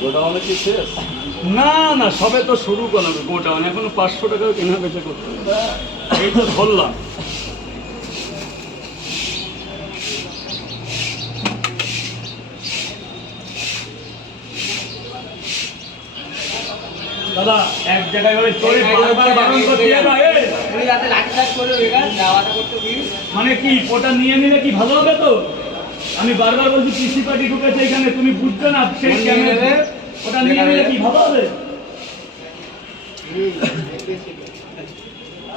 গোডাউনে না না সবে তো শুরু করলাম গোটাউন এখনও পাঁচশো টাকা কেনা বেচা করতে এই তো ধরলাম। দাদা এক জায়গায় বারবার বারণ করতে মানে কি ওটা নিয়ে নিলে কি ভালো হবে তো? আমি বারবার বলছি কৃষি পার্টি ঢুকেছে এখানে তুমি বুঝছ না সেই ক্যামেরা ওটা নিয়ে নিলে কি ভালো হবে?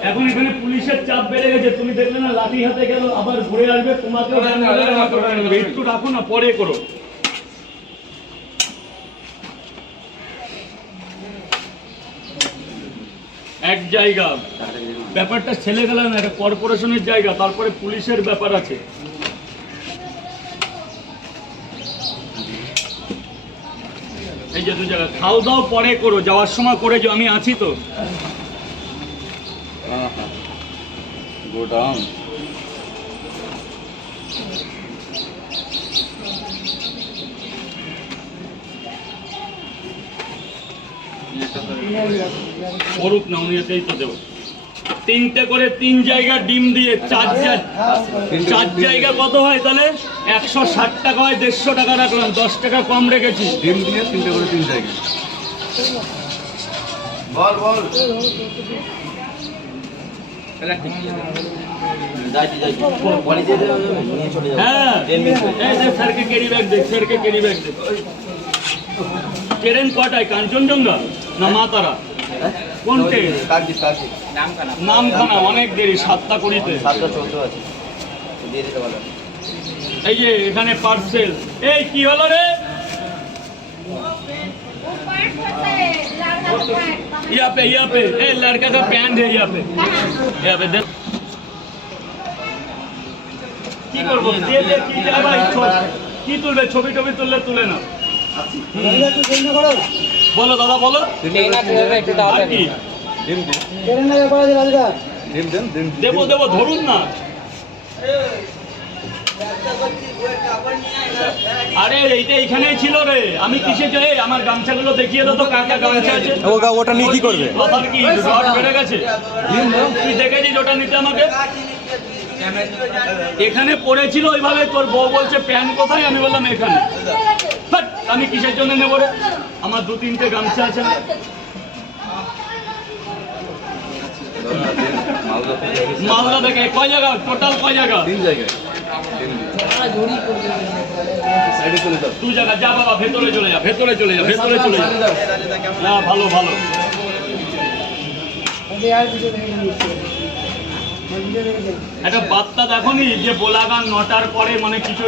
এখন এখানে পুলিশের চাপ বেড়ে গেছে তুমি দেখলে না লাঠি হাতে গেল আবার ঘুরে আসবে। নেবে। একটু রাখো না পরে করো। এক জায়গা। ব্যাপারটা ছেলে গেল না এটা কর্পোরেশনের জায়গা তারপরে পুলিশের ব্যাপার আছে। এই যে দু জায়গা খাও দাও পরে করো যাওয়ার সময় করে যাও আমি আছি তো। গোডাউন করুক না উনি এতেই তো দেবো। তিনটে করে তিন জায়গা ডিম দিয়ে চার জায়গা চার জায়গা কত হয় তাহলে? একশো ষাট টাকা হয় দেড়শো টাকা রাখলাম দশ টাকা কম রেখেছি। ডিম দিয়ে তিনটে করে তিন জায়গা। বল বল। হ্যাঁ। স্যারকে ক্যারি ব্যাগ দে স্যারকে ক্যারি ব্যাগ দে। ট্রেন কটায়? কাঞ্চনজঙ্ঘা? না মা তারা কোন ট্রেন কাকদ্বীপ কাকদ্বীপ নাম কানা নামখানা অনেক দেরি সাতটা কুড়িতে সাতটা চোদ্দ আছে দিয়ে দিতে পারো এই যে এখানে পার্সেল এই কি হলো রে यहाँ पे यहाँ पे ए लड़का का पैंट है यहाँ पे यहाँ पे देख কি করবো দিয়ে দে কি চাই ভাই ছ- কি তুলবে ছবি টবি তুললে তুলে না বলো দাদা বলো। দেবো দেবো ধরুন না। আরে এইটা এইখানেই ছিল রে। আমি কিসে যাই? আমার গামছাগুলো দেখিয়ে দাও তো কাকা গামছা আছে। ওটা ওটা নিয়ে কি করবে? কথার কি রড বেড়ে গেছে? তুই দেখেছিস ওটা নিতে আমাকে? এখানে পড়েছিল ওইভাবে তোর বউ বলছে প্যান কোথায়? আমি বললাম এখানে। বাট আমি কিসের জন্য নেব রে? আমার দু তিনটে গামছা আছে। মালদা থেকে কয় জায়গা? টোটাল কয় জায়গা? তিন জায়গায়। দু জায়গা। যা বাবা ভেতরে চলে যা ভেতরে চলে যা ভেতরে চলে যা। না ভালো ভালো। একটা বার্তা দেখনি যে বোলাগান নটার পরে মানে কিছু